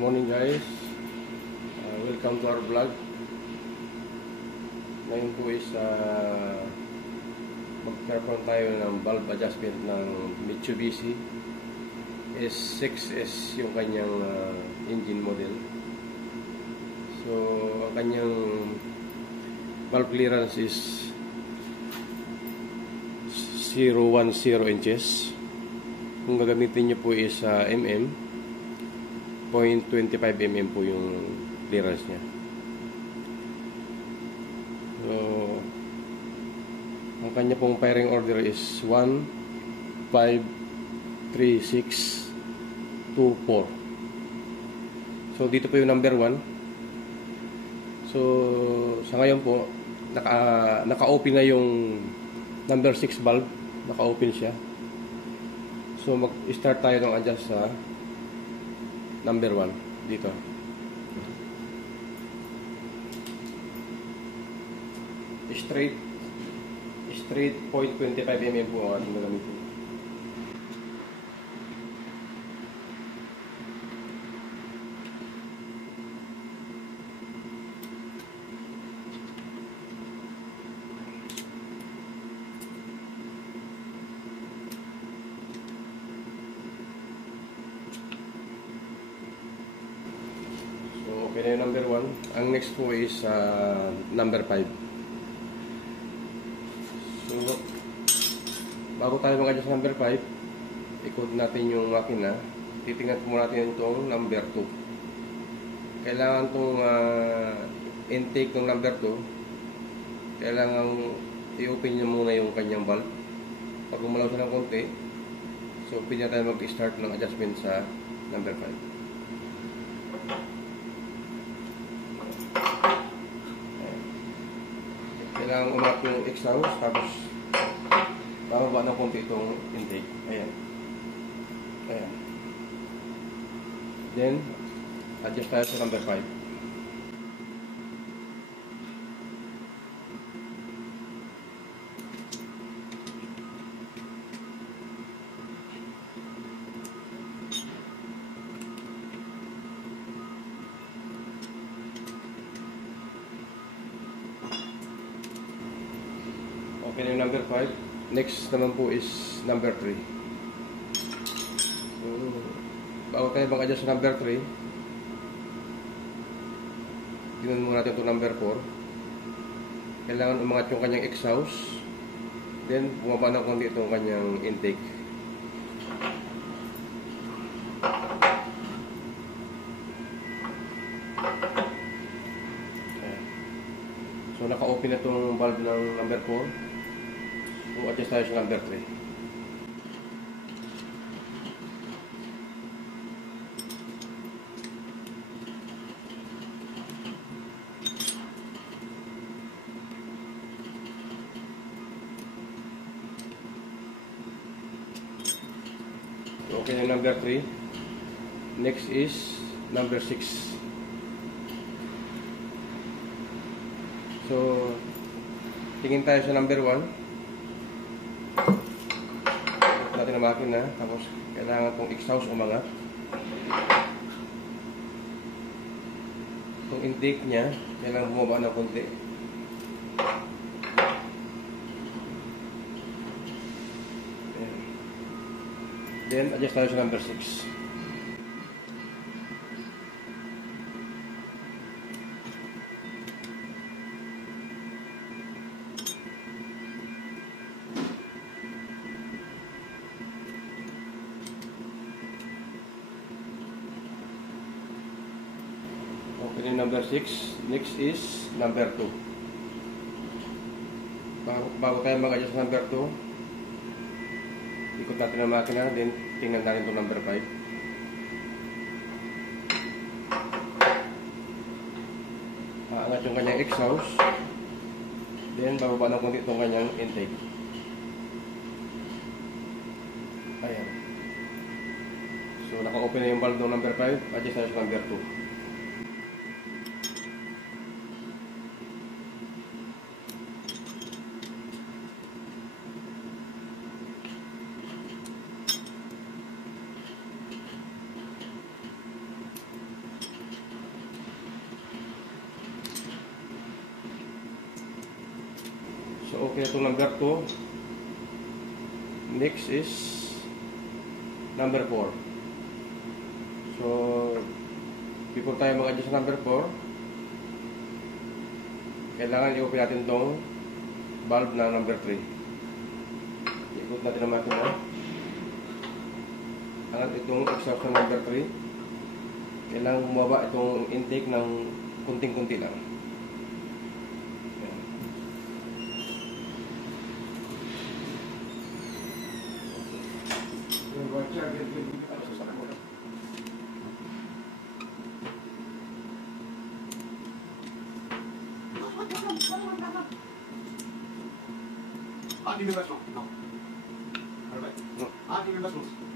morning guys, welcome to our vlog. Ngayon po is mag-perform tayo ng valve adjustment ng Mitsubishi S6S, yung kanyang engine model. So ang kanyang valve clearance is 010 inches. Kung gagamitin nyo po is mm, 0.25 mm po yung clearance niya. So ang kanya pong firing order is 1, 5, 3, 6, 2, 4. So dito po yung number 1. So sa ngayon po naka-open na yung number 6 valve, naka-open siya. So mag-start tayo ng adjust sa number 1 dito. Straight 0.25 mm po ang ating gagamitin. Okay na yung number 1. Ang next po is number 5. So, bago tayo mag-adjust sa number 5, ikot natin yung makina. Titingnan po natin itong number 2. Kailangan itong intake ng number 2. Kailangan i-open nyo muna yung kanyang valve. Pag gumalaw siya ng konti, so pwede na tayo mag-start ng adjustment sa number 5. Kailangan umat yung exhaust, tapos bababa ng konti itong intake. Ayan. Ayan. Then, adjust tayo sa number 5. Okay na yung number 5. Next naman po is number 3. So, bago tayo mag-adjust sa number 3, tingnan muna natin itong number 4. Kailangan umangat yung kanyang exhaust. Then, bumaba ng konti itong kanyang intake. So, naka-open na itong valve ng number 4. So, adjust tayo sa number 3. Okay na number 3. Next is number 6. So, tingin tayo sa number 1. Natin ang makina, tapos kailangan itong exhaust umangat. Itong intake niya, kailangan bumaba ng konti. Then, adjust tayo sa number 6. Okay, number 6. Next is number 2. Bago tayo mag-adjust sa number 2, ikot natin ang makina, then tingnan natin itong number 5. Aangat yung kanyang exhaust, then bababa ng konti itong kanyang intake. Ayan. So naka-open na yung valve ng number 5, adjust tayo sa number 2. okay na itong number 2. Next is number 4. So, before tayo mag-adjust sa number 4, kailangan i-open natin itong valve na number 3. Ikot natin ang makina. Angat itong exhaust na number 3. Kailangan bumaba itong intake ng kunting-kunti lang. Ating members mo? No. Ano ba? Ating members mo?